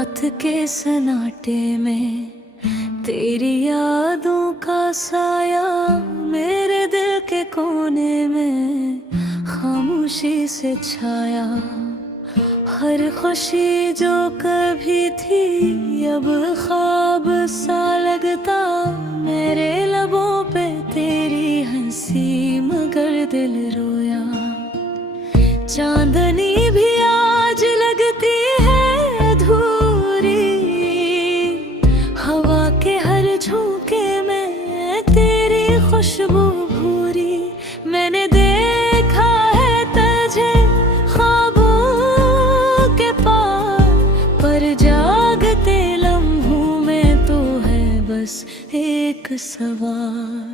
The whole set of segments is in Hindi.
रात के सन्नाटे में तेरी यादों का साया मेरे दिल के कोने में खामोशी से छाया। हर खुशी जो कभी थी अब ख्वाब सा लगता, मेरे लबों पे तेरी हंसी मगर दिल रोया। चांदनी भी आज लगती है अधूरी, हवा के हर झोंके में तेरी खुशबू भूरी। मैंने देखा है तुझे ख्वाबों के पार, पर जागते लम्हों में तो है बस एक सवाल।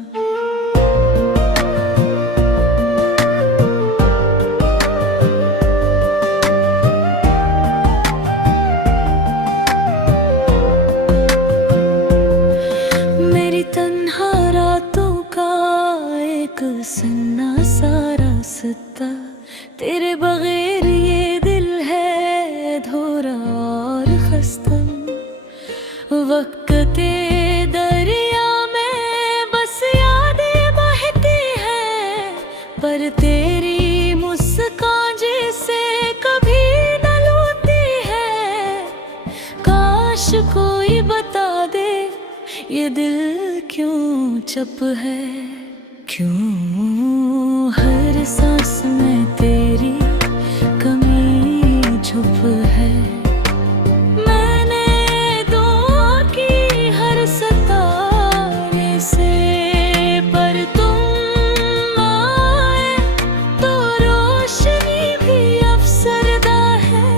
तन्हा रातों का एक सन्ना सा रास्ता, तेरे बगैर ये दिल है अधूरा और खस्ता। वक्त के दरिया में बस यादें बहती है, पर तेरी मुस्कान जैसे कभी न लौटती है। काश कोई बता दे ये दिल क्यों चुप है, क्यों हर सांस में तेरी कमी छुप है। मैंने दुआ की हर सितारे से, पर तुम आए तो रोशनी भी अफसरदा है।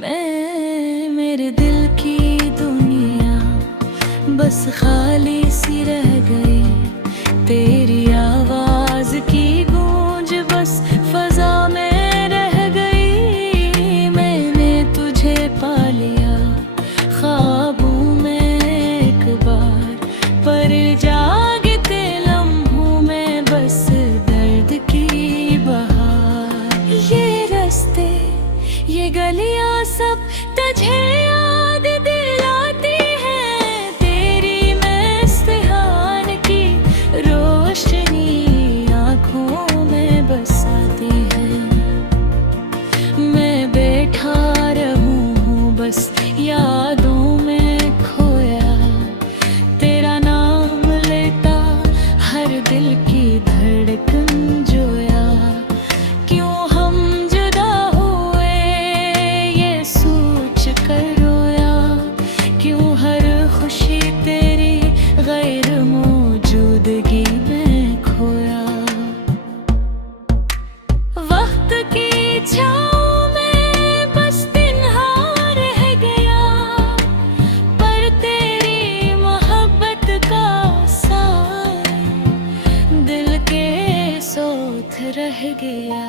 मैं मेरे दिल की दुनिया बस खाली सी रह गई, तेरी आवाज की गूंज बस फजा में रह गई। मैंने तुझे पा लिया ख्वाबों में एक बार, पर जागते लम्हों में बस दर्द की बहार। ये रास्ते ये गलियां सब तुझे याद दिलाती हैं, तेरी मस्तिहान की रोशनी आँखों में बसाती है। मैं बैठा रहूं बस यादों में खोया, तेरा नाम लेता हर दिल की धड़कन जोया। क्यों हम जुदा हुए ये सोच कर रोया, क्यों हर खुशी तेरी गैर मौजूदगी में खोया। वक्त की छाँव में बस तन्हा रह गया, पर तेरी मोहब्बत का साया दिल के साथ रह गया।